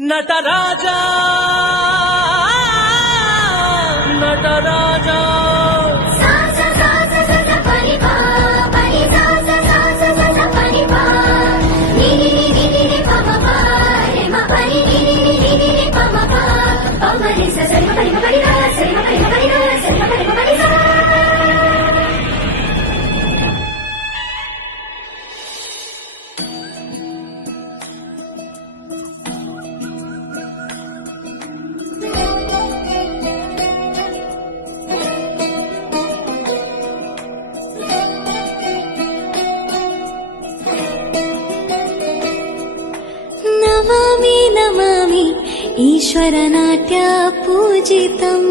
నటరాజా నటరాజా नमामि नमामि ईश्वरनाट्य पूजितम्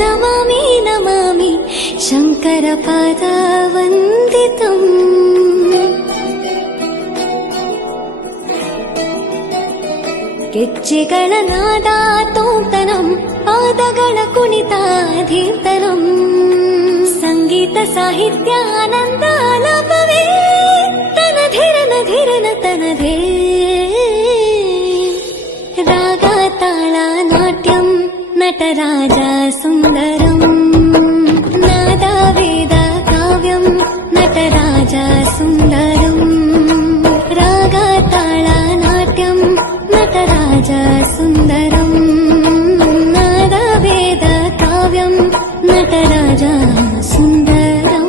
नमामि नमामि शङ्करपादवन्दितम् ಗೆಜ್ಜೆಗಳ ನಾದ ತೋಂತನಂ ಪಾದಗಳ ಕುಣಿತಾಧೀರ್ತನಂ ಸಂಗೀತ ಸಾಹಿತ್ಯ ಆನಂದ ಆಲಾಪವೇ ತನಧಿರನ ಧಿರನ ತನಧೇ ರಾಗ ತಾಳ ನಾಟ್ಯಂ ನಟರಾಜ ಸುಂದರಂ ನಾದ ವೇದ ಕಾವ್ಯಂ ನಟರಾಜ ಸುಂದರಂ ರಾಗ ತಾಳ ನಾಟ್ಯಂ ನಟರಾಜ ಸುಂದರಂ ನಾದ ವೇದ ಕಾವ್ಯಂ ನಟರಾಜ ಸುಂದರಂ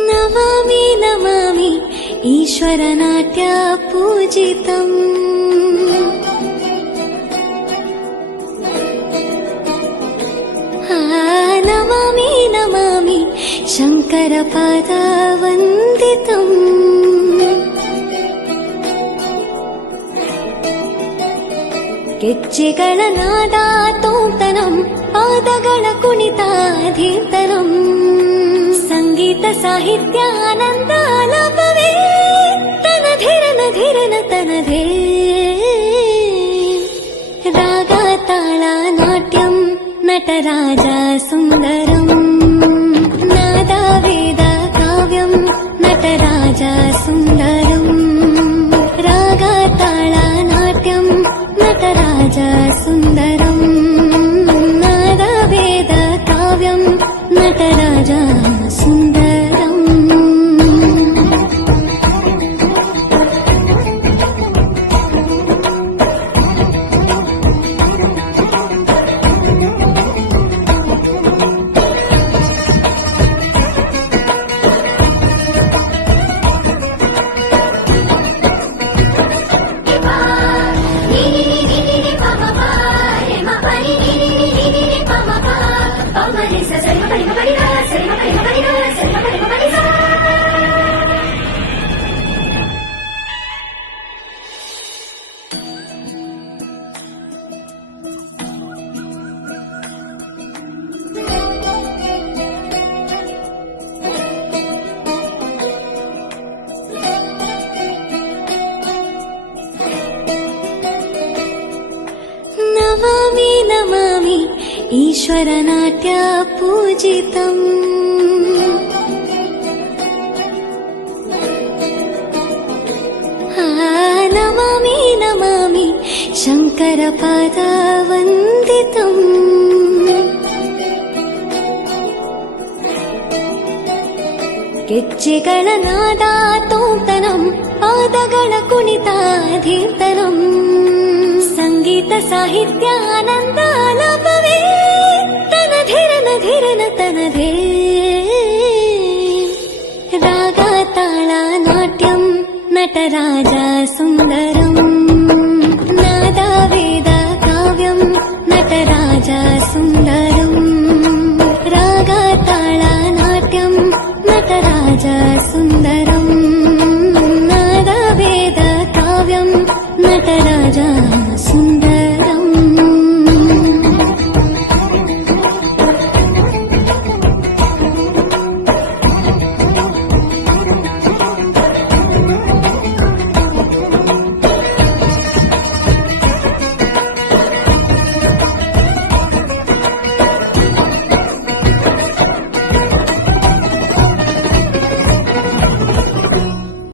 नमामि नमामि ईश्वरनाट्य पूजितम् नमामि नमामि शङ्करपादवन्दितम् ಗೆಜ್ಜೆಗಳ ನಾದ ತೋಂತನಂ ಪಾದಗಳ ಕುಣಿತಾಧೀರ್ತನಂ ಸಂಗೀತ ಸಾಹಿತ್ಯ ಆನಂದ ಆಲಾಪವೇ ತನಧಿರನ ಧಿರನ ತನಧೇ ರಾಗ ತಾಳ ನಾಟ್ಯಂ ನಟರಾಜ ಸುಂದರಂ ನಾದ ವೇದ ಕಾವ್ಯಂ ನಟರಾಜ ಸುಂದರಂ ರಾಗ ತಾಳ ನಾಟ್ಯಂ ನಟರಾಜ ಸುಂದರಂ ನಾದ ವೇದ ಕಾವ್ಯಂ ನಟರಾಜ ಸುಂದರಂ नमामि नमामि ईश्वरनाट्य पूजितम् नमामि नमामि शङ्करपादवन्दितम् ಗೆಜ್ಜೆಗಳ ನಾದ ತೋಂತನಂ ಪಾದಗಳ ಕುಣಿತಾಧೀರ್ತನಂ ಸಂಗೀತ సంగీత సాహిత్యానందాలపవే తనధే రాగా తాళ నాట్యం నటరాజా సుందరం